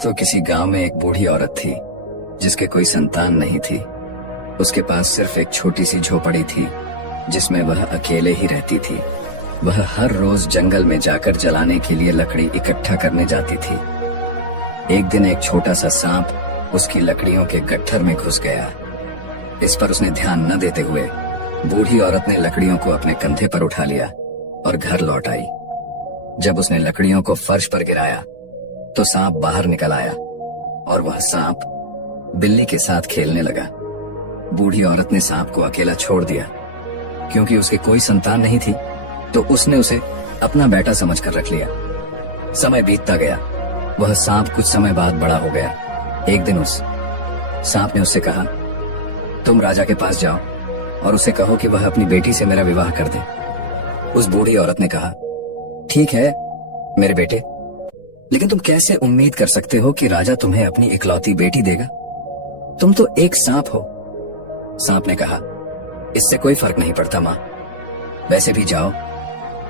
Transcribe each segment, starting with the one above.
तो किसी गांव में एक बूढ़ी औरत थी जिसके कोई संतान नहीं थी। उसके पास सिर्फ एक छोटी सी झोपड़ी थी जिसमें वह अकेले ही रहती थी। वह हर रोज जंगल में जाकर जलाने के लिए लकड़ी इकट्ठा करने जाती थी। एक दिन एक छोटा सा सांप उसकी लकड़ियों के गट्ठर में घुस गया। इस पर उसने ध्यान न देते हुए बूढ़ी औरत ने लकड़ियों को अपने कंधे पर उठा लिया और घर लौट आई। जब उसने लकड़ियों को फर्श पर गिराया तो सांप बाहर निकल आया और वह सांप बिल्ली के साथ खेलने लगा। बूढ़ी औरत ने सांप को अकेला छोड़ दिया। क्योंकि उसके कोई संतान नहीं थी तो उसने उसे अपना बेटा समझकर रख लिया। समय बीतता गया। वह सांप कुछ समय बाद बड़ा हो गया। एक दिन उस सांप ने उससे कहा, तुम राजा के पास जाओ और उसे कहो कि वह अपनी बेटी से मेरा विवाह कर दे। उस बूढ़ी औरत ने कहा, ठीक है मेरे बेटे, लेकिन तुम कैसे उम्मीद कर सकते हो कि राजा तुम्हें अपनी इकलौती बेटी देगा? तुम तो एक सांप हो। सांप ने कहा, इससे कोई फर्क नहीं पड़ता मां, वैसे भी जाओ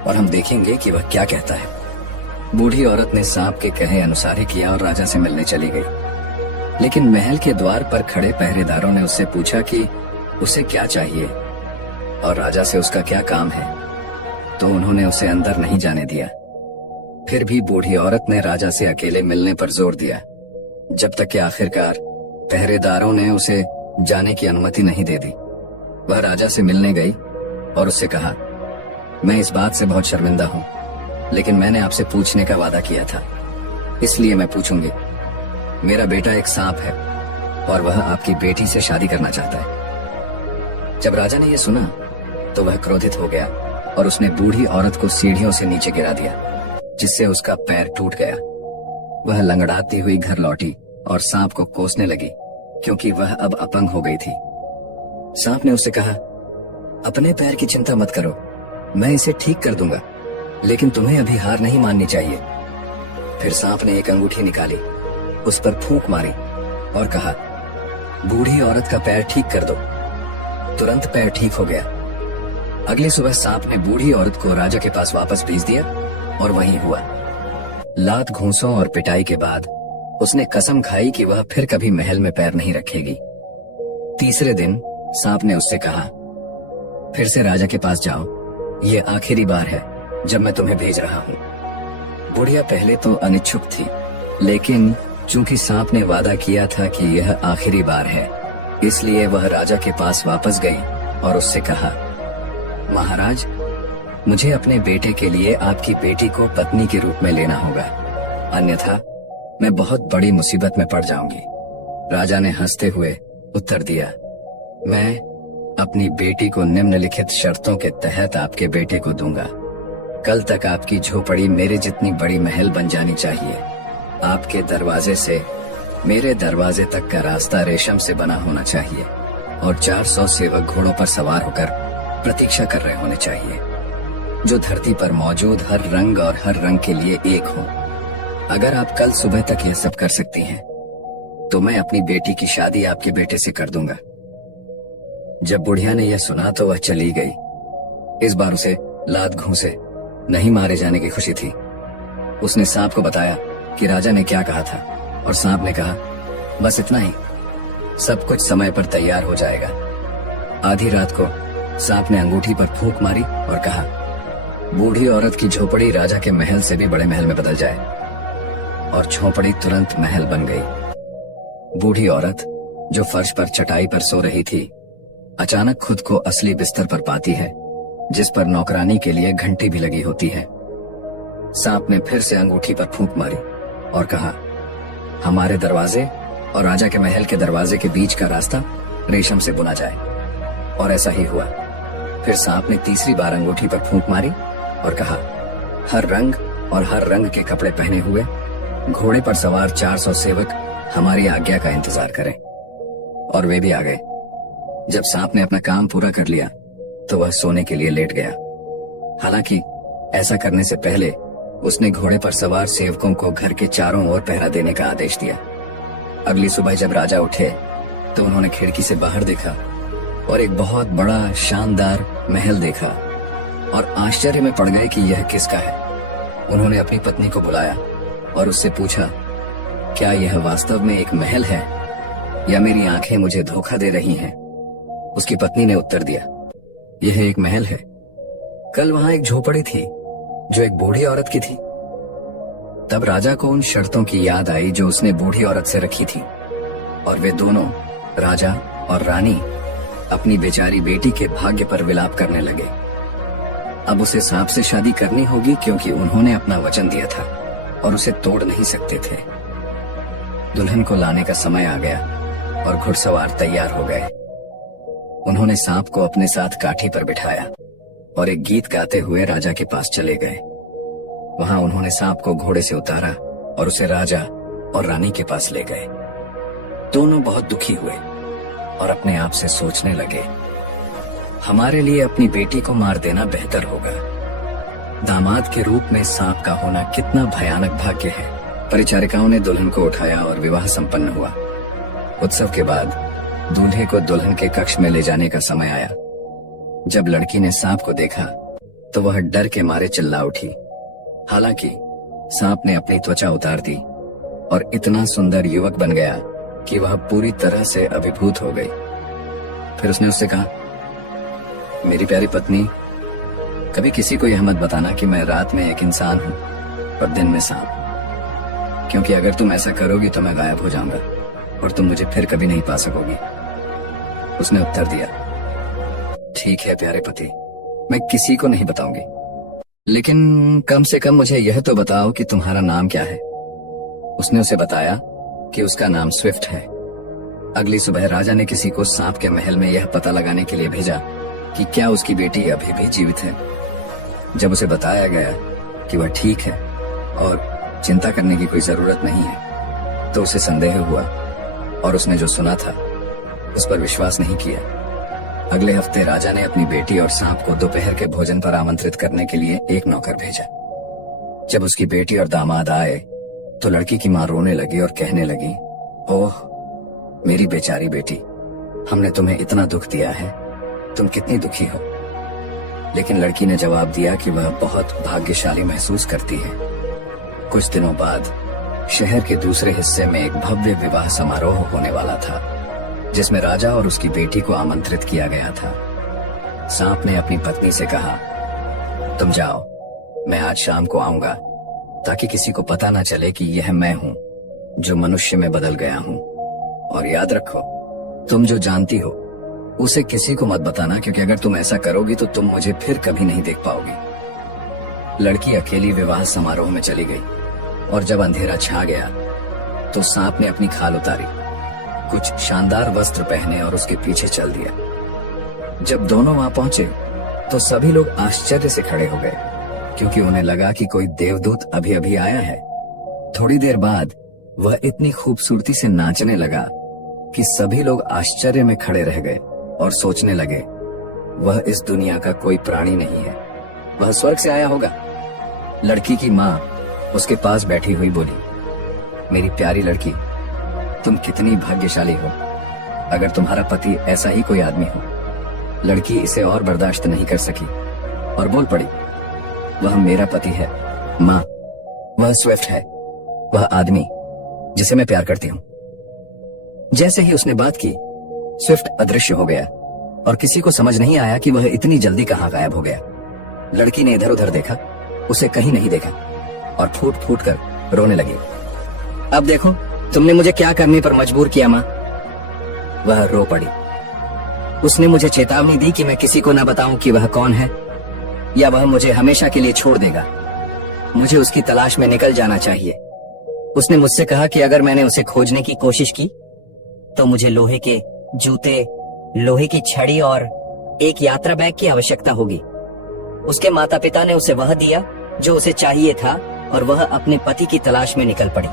और हम देखेंगे कि वह क्या कहता है। बूढ़ी औरत ने सांप के कहे अनुसार ही किया और राजा से मिलने चली गई। लेकिन महल के द्वार पर खड़े पहरेदारों ने उससे पूछा कि उसे क्या चाहिए और राजा से उसका क्या काम है, तो उन्होंने उसे अंदर नहीं जाने दिया। फिर भी बूढ़ी औरत ने राजा से अकेले मिलने पर जोर दिया, जब तक कि आखिरकार पहरेदारों ने उसे जाने की अनुमति नहीं दे दी। वह राजा से मिलने गई और उससे कहा, मैं इस बात से बहुत शर्मिंदा हूं, लेकिन मैंने आपसे पूछने का वादा किया था, इसलिए मैं पूछूंगी। मेरा बेटा एक सांप है और वह आपकी बेटी से शादी करना चाहता है। जब राजा ने यह सुना तो वह क्रोधित हो गया और उसने बूढ़ी औरत को सीढ़ियों से नीचे गिरा दिया, जिससे उसका पैर टूट गया। वह लंगड़ाती हुई घर लौटी और सांप को कोसने लगी, क्योंकि वह अब अपंग हो गई थी। सांप ने उससे कहा, अपने पैर की चिंता मत करो, मैं इसे ठीक कर दूंगा, लेकिन तुम्हें अभी हार नहीं माननी चाहिए। फिर सांप ने एक अंगूठी निकाली, उस पर फूंक मारी और कहा, बूढ़ी औरत का पैर ठीक कर दो। तुरंत पैर ठीक हो गया। अगली सुबह सांप ने बूढ़ी औरत को राजा के पास वापस भेज दिया और वही हुआ। लात घूंसों और पिटाई के बाद उसने कसम खाई कि वह फिर कभी महल में पैर नहीं रखेगी। तीसरे दिन सांप ने उससे कहा, फिर से राजा के पास जाओ, ये आखिरी बार है जब मैं तुम्हें भेज रहा हूँ। बुढ़िया पहले तो अनिच्छुक थी, लेकिन चूंकि सांप ने वादा किया था कि यह आखिरी बार है, इसलिए वह राजा के पास वापस गई और उससे कहा, महाराज, मुझे अपने बेटे के लिए आपकी बेटी को पत्नी के रूप में लेना होगा, अन्यथा मैं बहुत बड़ी मुसीबत में पड़ जाऊंगी। राजा ने हंसते हुए उत्तर दिया, मैं अपनी बेटी को निम्नलिखित शर्तों के तहत आपके बेटे को दूंगा। कल तक आपकी झोपड़ी मेरे जितनी बड़ी महल बन जानी चाहिए। आपके दरवाजे से मेरे दरवाजे तक का रास्ता रेशम से बना होना चाहिए और 400 सेवक घोड़ों पर सवार होकर प्रतीक्षा कर रहे होने चाहिए, जो धरती पर मौजूद हर रंग और हर रंग के लिए एक हो। अगर आप कल सुबह तक यह सब कर सकती हैं, तो मैं अपनी बेटी की शादी आपके बेटे से कर दूंगा। जब बुढ़िया ने यह सुना तो वह चली गई। इस बार उसे लात घूंसे नहीं मारे जाने की खुशी थी। उसने सांप को बताया कि राजा ने क्या कहा था और सांप ने कहा, बस इतना ही, सब कुछ समय पर तैयार हो जाएगा। आधी रात को सांप ने अंगूठी पर फूंक मारी और कहा, बूढ़ी औरत की झोपड़ी राजा के महल से भी बड़े महल में बदल जाए, और झोपड़ी तुरंत महल बन गई। बूढ़ी औरत जो फर्श पर चटाई पर सो रही थी, अचानक खुद को असली बिस्तर पर पाती है, जिस पर नौकरानी के लिए घंटी भी लगी होती है। सांप ने फिर से अंगूठी पर फूंक मारी और कहा, हमारे दरवाजे और राजा के महल के दरवाजे के बीच का रास्ता रेशम से बुना जाए। और ऐसा ही हुआ। फिर सांप ने तीसरी बार अंगूठी पर फूंक मारी और कहा, हर रंग और हर रंग के कपड़े पहने हुए घोड़े पर सवार 400 सेवक हमारी आज्ञा का इंतजार करें। और वे भी आ गए। जब सांप ने अपना काम पूरा कर लिया तो वह सोने के लिए लेट गया। हालांकि ऐसा करने से पहले उसने घोड़े पर सवार सेवकों को घर के चारों ओर पहरा देने का आदेश दिया। अगली सुबह जब राजा उठे तो उन्होंने खिड़की से बाहर देखा और एक बहुत बड़ा शानदार महल देखा और आश्चर्य में पड़ गए कि यह किसका है। उन्होंने अपनी पत्नी को बुलाया और उससे पूछा, क्या यह वास्तव में एक महल है या मेरी आंखें मुझे धोखा दे रही हैं? उसकी पत्नी ने उत्तर दिया, यह एक महल है। कल वहां एक झोपड़ी थी जो एक बूढ़ी औरत की थी। तब राजा को उन शर्तों की याद आई जो उसने बूढ़ी औरत से रखी थी, और वे दोनों, राजा और रानी, अपनी बेचारी बेटी के भाग्य पर विलाप करने लगे। अब उसे सांप से शादी करनी होगी क्योंकि उन्होंने अपना वचन दिया था और उसे तोड़ नहीं सकते थे। दुल्हन को लाने का समय आ गया और घुड़सवार तैयार हो गए। उन्होंने सांप को अपने साथ काठी पर बिठाया और एक गीत गाते हुए राजा के पास चले गए। वहां उन्होंने सांप को घोड़े से उतारा और उसे राजा और रानी के पास ले गए। दोनों बहुत दुखी हुए और अपने आप से सोचने लगे, हमारे लिए अपनी बेटी को मार देना बेहतर होगा। दामाद के रूप में सांप का होना कितना भयानक भाग्य है। परिचारिकाओं ने दुल्हन को उठाया और विवाह संपन्न हुआ। उत्सव के बाद दूल्हे को दुल्हन के कक्ष में ले जाने का समय आया। जब लड़की ने सांप को देखा तो वह डर के मारे चिल्ला उठी। हालांकि सांप ने अपनी त्वचा उतार दी और इतना सुंदर युवक बन गया कि वह पूरी तरह से अभिभूत हो गई। फिर उसने उससे कहा, मेरी प्यारी पत्नी, कभी किसी को यह मत बताना कि मैं रात में एक इंसान हूं और दिन में सांप, क्योंकि अगर तुम ऐसा करोगी तो मैं गायब हो जाऊंगा और तुम मुझे फिर कभी नहीं पा सकोगी। उसने उत्तर दिया, ठीक है प्यारे पति, मैं किसी को नहीं बताऊंगी, लेकिन कम से कम मुझे यह तो बताओ कि तुम्हारा नाम क्या है। उसने उसे बताया कि उसका नाम स्विफ्ट है। अगली सुबह राजा ने किसी को सांप के महल में यह पता लगाने के लिए भेजा कि क्या उसकी बेटी अभी भी जीवित है। जब उसे बताया गया कि वह ठीक है और चिंता करने की कोई जरूरत नहीं है, तो उसे संदेह हुआ और उसने जो सुना था उस पर विश्वास नहीं किया। अगले हफ्ते राजा ने अपनी बेटी और सांप को दोपहर के भोजन पर आमंत्रित करने के लिए एक नौकर भेजा। जब उसकी बेटी और दामाद आए तो लड़की की मां रोने लगी और कहने लगी, ओह मेरी बेचारी बेटी, हमने तुम्हें इतना दुख दिया है, तुम कितनी दुखी हो। लेकिन लड़की ने जवाब दिया कि वह बहुत भाग्यशाली महसूस करती है। कुछ दिनों बाद शहर के दूसरे हिस्से में एक भव्य विवाह समारोह होने वाला था, जिसमें राजा और उसकी बेटी को आमंत्रित किया गया था। सांप ने अपनी पत्नी से कहा, तुम जाओ, मैं आज शाम को आऊंगा ताकि किसी को पता ना चले कि यह मैं हूं जो मनुष्य में बदल गया हूं। और याद रखो, तुम जो जानती हो उसे किसी को मत बताना, क्योंकि अगर तुम ऐसा करोगी तो तुम मुझे फिर कभी नहीं देख पाओगी। लड़की अकेली विवाह समारोह में चली गई और जब अंधेरा छा गया तो सांप ने अपनी खाल उतारी, कुछ शानदार वस्त्र पहने और उसके पीछे चल दिया। जब दोनों वहां पहुंचे तो सभी लोग आश्चर्य से खड़े हो गए, क्योंकि उन्हें लगा कि कोई देवदूत अभी अभी आया है। थोड़ी देर बाद वह इतनी खूबसूरती से नाचने लगा कि सभी लोग आश्चर्य में खड़े रह गए और सोचने लगे, वह इस दुनिया का कोई प्राणी नहीं है, वह स्वर्ग से आया होगा। लड़की की मां उसके पास बैठी हुई बोली, मेरी प्यारी लड़की, तुम कितनी भाग्यशाली हो, अगर तुम्हारा पति ऐसा ही कोई आदमी हो। लड़की इसे और बर्दाश्त नहीं कर सकी और बोल पड़ी, वह मेरा पति है मां, वह स्विफ्ट है, वह आदमी जिसे मैं प्यार करती हूं। जैसे ही उसने बात की, स्विफ्ट अदृश्य हो गया और किसी को समझ नहीं आया कि वह इतनी जल्दी कहां गायब हो गया। लड़की ने इधर उधर देखा, उसे कहीं नहीं देखा और फूट फूट कर रोने लगी। अब देखो तुमने मुझे क्या करने पर मजबूर किया मां। वह रो पड़ी। उसने मुझे चेतावनी दी कि मैं किसी को न बताऊं कि वह कौन है या वह मुझे हमेशा के लिए छोड़ देगा। मुझे उसकी तलाश में निकल जाना चाहिए। उसने मुझसे कहा कि अगर मैंने उसे खोजने की कोशिश की तो मुझे लोहे के जूते, लोहे की छड़ी और एक यात्रा बैग की आवश्यकता होगी। उसके माता पिता ने उसे वह दिया जो उसे चाहिए था और वह अपने पति की तलाश में निकल पड़ी।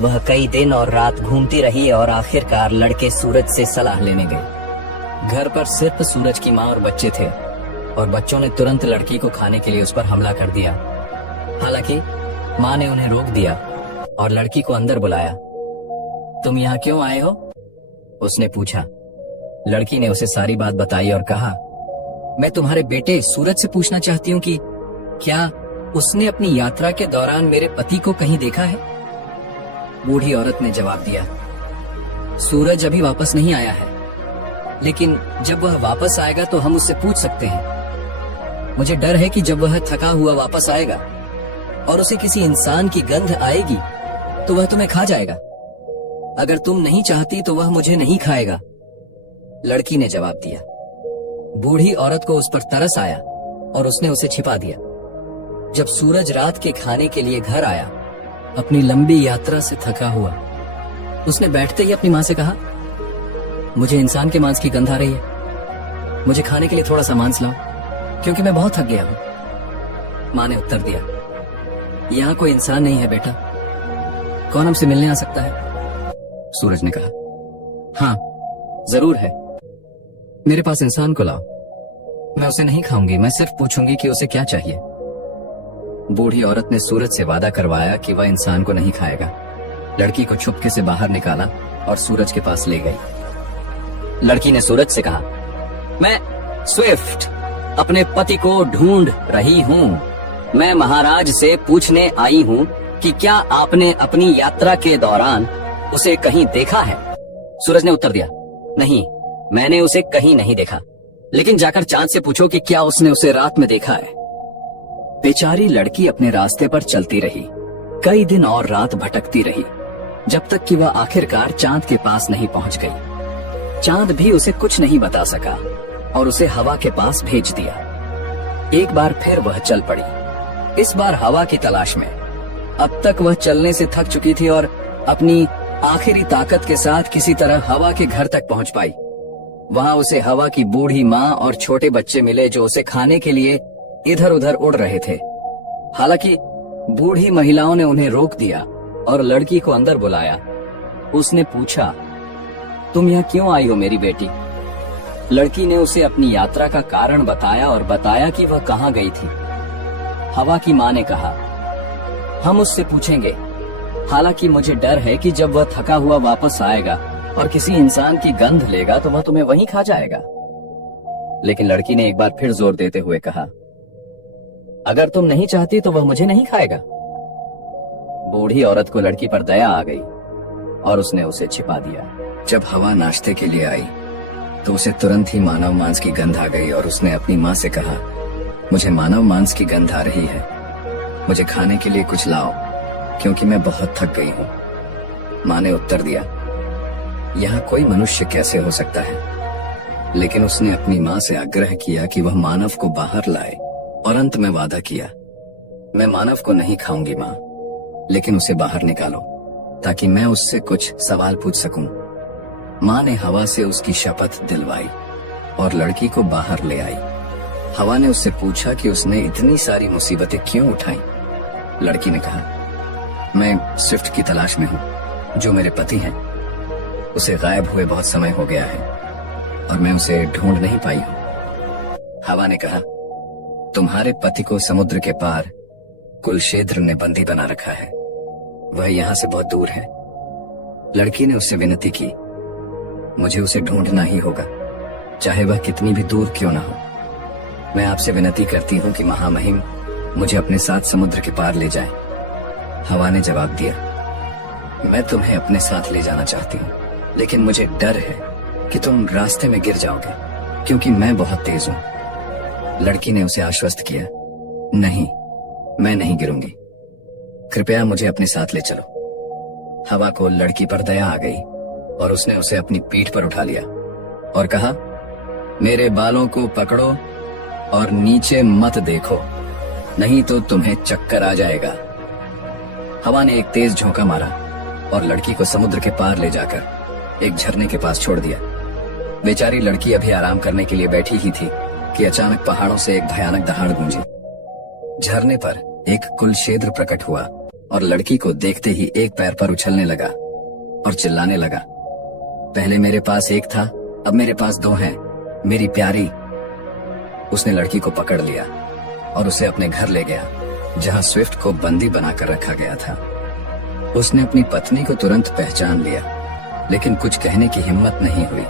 वह कई दिन और रात घूमती रही और आखिरकार लड़के सूरज से सलाह लेने गए। घर पर सिर्फ सूरज की माँ और बच्चे थे और बच्चों ने तुरंत लड़की को खाने के लिए उस पर हमला कर दिया। हालांकि माँ ने उन्हें रोक दिया और लड़की को अंदर बुलाया। तुम यहाँ क्यों आए हो? उसने पूछा। लड़की ने उसे सारी बात बताई और कहा, मैं तुम्हारे बेटे सूरज से पूछना चाहती हूँ कि क्या उसने अपनी यात्रा के दौरान मेरे पति को कहीं देखा है? बूढ़ी औरत ने जवाब दिया, सूरज अभी वापस नहीं आया है, लेकिन जब वह वापस आएगा तो हम उससे पूछ सकते हैं। मुझे डर है कि जब वह थका हुआ वापस आएगा और उसे किसी इंसान की गंध आएगी तो वह तुम्हें खा जाएगा। अगर तुम नहीं चाहती तो वह मुझे नहीं खाएगा। लड़की ने जवाब दिया। बूढ़ी औरत को उस पर तरस आया और उसने उसे छिपा दिया। जब सूरज रात के खाने के लिए घर आया, अपनी लंबी यात्रा से थका हुआ, उसने बैठते ही अपनी मां से कहा, मुझे इंसान के मांस की गंध आ रही है, मुझे खाने के लिए थोड़ा सा मांस लाओ, क्योंकि मैं बहुत थक गया हूं। मां ने उत्तर दिया, यहां कोई इंसान नहीं है बेटा, कौन हमसे मिलने आ सकता है? सूरज ने कहा, हाँ जरूर है, मेरे पास इंसान को लाओ, मैं उसे नहीं खाऊंगी, मैं सिर्फ पूछूंगी कि उसे क्या चाहिए। बूढ़ी औरत ने सूरज से वादा करवाया कि वह इंसान को नहीं खाएगा। लड़की को चुपके से बाहर निकाला और सूरज के पास ले गई। लड़की ने सूरज से कहा, मैं स्विफ्ट अपने पति को ढूंढ रही हूँ। मैं महाराज से पूछने आई हूँ कि क्या आपने अपनी यात्रा के दौरान उसे कहीं देखा है? सूरज ने उत्तर दिया, नहीं, मैंने उसे कहीं नहीं देखा, लेकिन जाकर चांद से पूछो कि क्या उसने उसे रात में देखा है। बेचारी लड़की अपने रास्ते पर चलती रही। कई दिन और रात भटकती रही, जब तक कि वह आखिरकार चांद के पास नहीं पहुंच गई। चांद भी उसे कुछ नहीं बता सका और उसे हवा के पास भेज दिया। एक बार फिर वह चल पड़ी, इस बार हवा की तलाश में। अब तक वह चलने से थक चुकी थी और अपनी आखिरी ताकत के साथ किसी तरह हवा के घर तक पहुंच पाई। वहां उसे हवा की बूढ़ी माँ और छोटे बच्चे मिले जो उसे खाने के लिए इधर उधर उड़ रहे थे। हालांकि बूढ़ी महिलाओं ने उन्हें रोक दिया और लड़की को अंदर बुलाया। उसने पूछा, तुम यहाँ क्यों आई हो मेरी बेटी? लड़की ने उसे अपनी यात्रा का कारण बताया और बताया कि वह कहाँ गई थी। हवा की माँ ने कहा, हम उससे पूछेंगे, हालांकि मुझे डर है कि जब वह थका हुआ वापस आएगा और किसी इंसान की गंध लेगा तो वह तुम्हें वहीं खा जाएगा। लेकिन लड़की ने एक बार फिर जोर देते हुए कहा, अगर तुम नहीं चाहती तो वह मुझे नहीं खाएगा। बूढ़ी औरत को लड़की पर दया आ गई और उसने उसे छिपा दिया। जब हवा नाश्ते के लिए आई तो उसे तुरंत ही मानव मांस की गंध आ गई और उसने अपनी माँ से कहा, मुझे मानव मांस की गंध आ रही है, मुझे खाने के लिए कुछ लाओ, क्योंकि मैं बहुत थक गई हूँ। माँ ने उत्तर दिया, यहाँ कोई मनुष्य कैसे हो सकता है? लेकिन उसने अपनी माँ से आग्रह किया कि वह मानव को बाहर लाए और अंत में वादा किया, मैं मानव को नहीं खाऊंगी माँ, लेकिन उसे बाहर निकालो ताकि मैं उससे कुछ सवाल पूछ सकूं। माँ ने हवा से उसकी शपथ दिलवाई और लड़की को बाहर ले आई। हवा ने उससे पूछा कि उसने इतनी सारी मुसीबतें क्यों उठाई। लड़की ने कहा, मैं स्विफ्ट की तलाश में हूँ, जो मेरे पति हैं। उसे गायब हुए बहुत समय हो गया है और मैं उसे ढूंढ नहीं पाई हूँ। हवा ने कहा, तुम्हारे पति को समुद्र के पार कुलशेद्र ने बंदी बना रखा है, वह यहाँ से बहुत दूर है। लड़की ने उससे विनती की, मुझे उसे ढूंढना ही होगा, चाहे वह कितनी भी दूर क्यों ना हो। मैं आपसे विनती करती हूँ कि महामहिम मुझे अपने साथ समुद्र के पार ले जाए। हवा ने जवाब दिया, मैं तुम्हें अपने साथ ले जाना चाहती हूँ, लेकिन मुझे डर है कि तुम रास्ते में गिर जाओगे, क्योंकि मैं बहुत तेज हूँ। लड़की ने उसे आश्वस्त किया, नहीं, मैं नहीं गिरूंगी, कृपया मुझे अपने साथ ले चलो। हवा को लड़की पर दया आ गई और उसने उसे अपनी पीठ पर उठा लिया और कहा, मेरे बालों को पकड़ो और नीचे मत देखो, नहीं तो तुम्हें चक्कर आ जाएगा। हवा ने एक तेज झोंका मारा और लड़की को समुद्र के पार ले जाकर एक झरने के पास छोड़ दिया। बेचारी लड़की अभी आराम करने के लिए बैठी ही थी कि अचानक पहाड़ों से एक भयानक दहाड़ गूंजी। झरने पर एक कुलशेद्र प्रकट हुआ और लड़की को देखते ही एक पैर पर उछलने लगा और चिल्लाने लगा, पहले मेरे पास एक था, अब मेरे पास दो हैं, मेरी प्यारी। उसने लड़की को पकड़ लिया और उसे अपने घर ले गया, जहां स्विफ्ट को बंदी बनाकर रखा गया था। उसने अपनी पत्नी को तुरंत पहचान लिया, लेकिन कुछ कहने की हिम्मत नहीं हुई,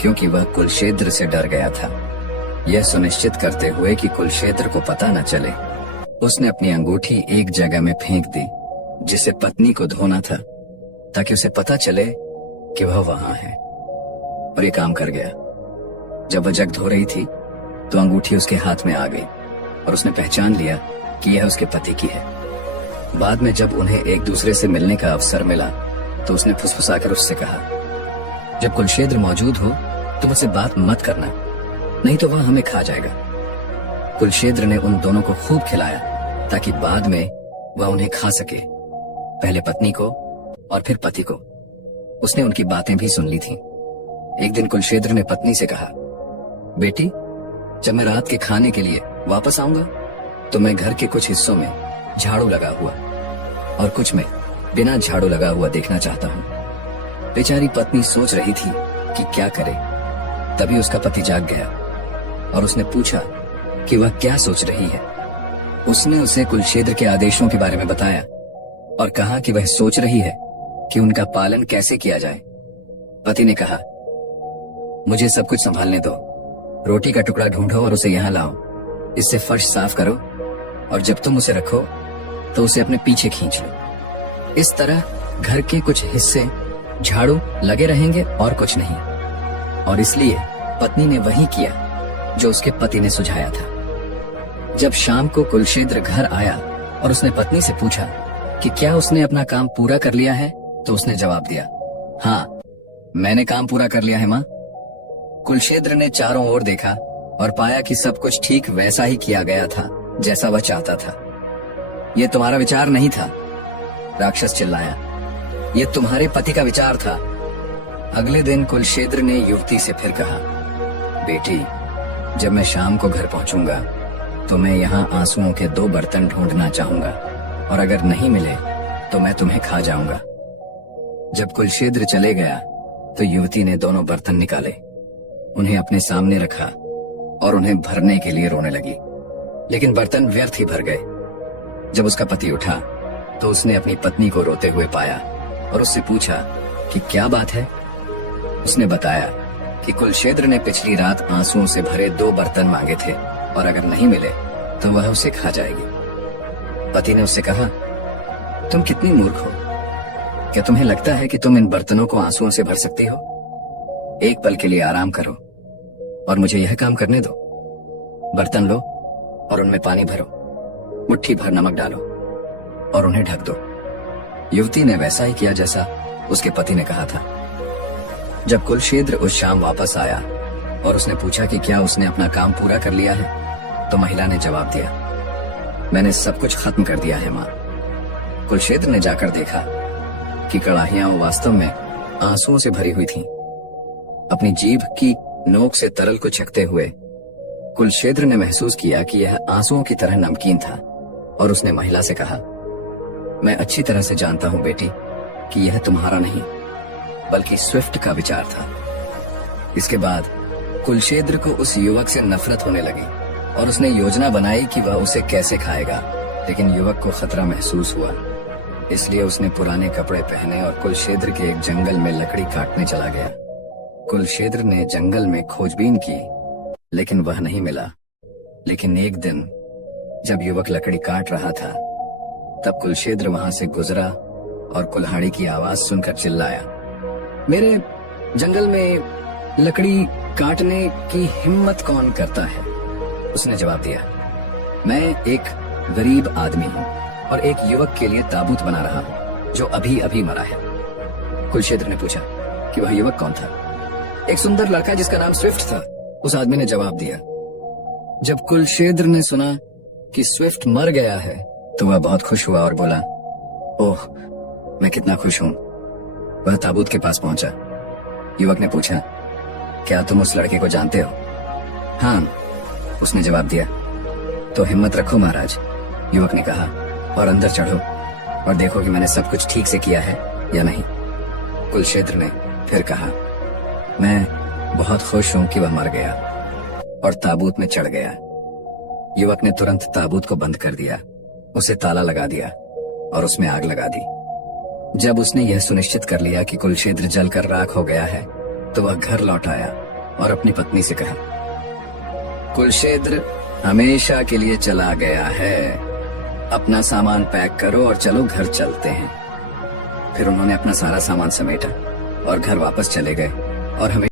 क्योंकि वह कुलशेद्र से डर गया था। यह सुनिश्चित करते हुए कि कुलशेद्र को पता न चले, उसने अपनी अंगूठी एक जगह में फेंक दी जिसे पत्नी को धोना था। ताकि उसे पता चले कि वह वहां है। और ये काम कर गया। जब वह जग धो रही थी तो अंगूठी उसके हाथ में आ गई और उसने पहचान लिया कि यह उसके पति की है। बाद में जब उन्हें एक दूसरे से मिलने का अवसर मिला तो उसने फुसफुसाकर उससे कहा, जब कुलशेद्र मौजूद हो तो मुझसे बात मत करना, नहीं तो वह हमें खा जाएगा। कुलशेद्र ने उन दोनों को खूब खिलाया ताकि बाद में वह उन्हें खा सके, पहले पत्नी को और फिर पति को। उसने उनकी बातें भी सुन ली थीं। एक दिन कुलशेद्र ने पत्नी से कहा, बेटी, जब मैं रात के खाने के लिए वापस आऊंगा तो मैं घर के कुछ हिस्सों में झाड़ू लगा हुआ और कुछ में बिना झाड़ू लगा हुआ देखना चाहता हूं। बेचारी पत्नी सोच रही थी कि क्या करे। तभी उसका पति जाग गया और उसने पूछा कि वह क्या सोच रही है। उसने उसे कुलशेद्र के आदेशों के बारे में बताया और कहा कि वह सोच रही है कि उनका पालन कैसे किया जाए। पति ने कहा, मुझे सब कुछ संभालने दो, रोटी का टुकड़ा ढूंढो और उसे यहाँ लाओ, इससे फर्श साफ करो और जब तुम उसे रखो तो उसे अपने पीछे खींच लो। इस तरह घर के कुछ हिस्से झाड़ू लगे रहेंगे और कुछ नहीं। और इसलिए पत्नी ने वही किया जो उसके पति ने सुझाया था। जब शाम को कुलशेद्र घर आया और उसने पत्नी से पूछा कि क्या उसने अपना काम पूरा कर लिया है, तो उसने जवाब दिया, हाँ, मैंने काम पूरा कर लिया है माँ। कुलशेद्र ने चारों ओर देखा और पाया कि सब कुछ ठीक वैसा ही किया गया था जैसा वह चाहता था। यह तुम्हारा विचार नहीं था, राक्षस चिल्लाया, यह तुम्हारे पति का विचार था। अगले दिन कुलशेद्र ने युवती से फिर कहा, बेटी, जब मैं शाम को घर पहुंचूंगा तो मैं यहाँ आंसुओं के 2 बर्तन ढूंढना चाहूंगा और अगर नहीं मिले तो मैं तुम्हें खा जाऊंगा। जब कुलशेद्र चले गया तो युवती ने दोनों बर्तन निकाले, उन्हें अपने सामने रखा और उन्हें भरने के लिए रोने लगी, लेकिन बर्तन व्यर्थ ही भर गए। जब उसका पति उठा तो उसने अपनी पत्नी को रोते हुए पाया और उससे पूछा कि क्या बात है। उसने बताया कि कुलशेद्र ने पिछली रात आंसुओं से भरे 2 बर्तन मांगे थे और अगर नहीं मिले तो वह उसे खा जाएगी। पति ने उससे कहा, तुम कितनी मूर्ख हो, क्या तुम्हें लगता है कि तुम इन बर्तनों को आंसुओं से भर सकती हो? एक पल के लिए आराम करो और मुझे यह काम करने दो। बर्तन लो और उनमें पानी भरो, मुट्ठी भर नमक डालो और उन्हें ढक दो। युवती ने वैसा ही किया जैसा उसके पति ने कहा था। जब कुलशेद्र उस शाम वापस आया और उसने पूछा कि क्या उसने अपना काम पूरा कर लिया है, तो महिला ने जवाब दिया, मैंने सब कुछ खत्म कर दिया है माँ। कुलशेद्र ने जाकर देखा कि कड़ाहियां वास्तव में आंसुओं से भरी हुई थीं। अपनी जीभ की नोक से तरल को चखते हुए कुलशेद्र ने महसूस किया कि यह आंसुओं की तरह नमकीन था और उसने महिला से कहा, मैं अच्छी तरह से जानता हूं बेटी कि यह तुम्हारा नहीं बल्कि स्विफ्ट का विचार था। इसके बाद कुलशेद्र को उस युवक से नफरत होने लगी और उसने योजना बनाई कि वह उसे कैसे खाएगा, लेकिन युवक को खतरा महसूस हुआ, इसलिए उसने पुराने कपड़े पहने और कुलशेद्र के एक जंगल में लकड़ी काटने चला गया। कुलशेद्र ने जंगल में खोजबीन की लेकिन वह नहीं मिला। लेकिन एक दिन जब युवक लकड़ी काट रहा था तब कुलशेद्र वहां से गुजरा और कुल्हाड़ी की आवाज सुनकर चिल्लाया, मेरे जंगल में लकड़ी काटने की हिम्मत कौन करता है? उसने जवाब दिया, मैं एक गरीब आदमी हूँ और एक युवक के लिए ताबूत बना रहा हूँ जो अभी अभी मरा है। कुलशेद्र ने पूछा कि वह युवक कौन था? एक सुंदर लड़का जिसका नाम स्विफ्ट था, उस आदमी ने जवाब दिया। जब कुलशेद्र ने सुना कि स्विफ्ट मर गया है तो वह बहुत खुश हुआ और बोला, ओह, मैं कितना खुश हूँ। वह ताबूत के पास पहुंचा। युवक ने पूछा, क्या तुम उस लड़के को जानते हो? हाँ, उसने जवाब दिया। तो हिम्मत रखो महाराज, युवक ने कहा, और अंदर चढ़ो और देखो कि मैंने सब कुछ ठीक से किया है या नहीं। कुलशेद्र ने फिर कहा, मैं बहुत खुश हूं कि वह मर गया, और ताबूत में चढ़ गया। युवक ने तुरंत ताबूत को बंद कर दिया, उसे ताला लगा दिया और उसमें आग लगा दी। जब उसने यह सुनिश्चित कर लिया कि कुलशेद्र जलकर राख हो गया है तो वह घर लौट आया और अपनी पत्नी से कहा, कुलशेद्र हमेशा के लिए चला गया है, अपना सामान पैक करो और चलो घर चलते हैं। फिर उन्होंने अपना सारा सामान समेटा और घर वापस चले गए और हमें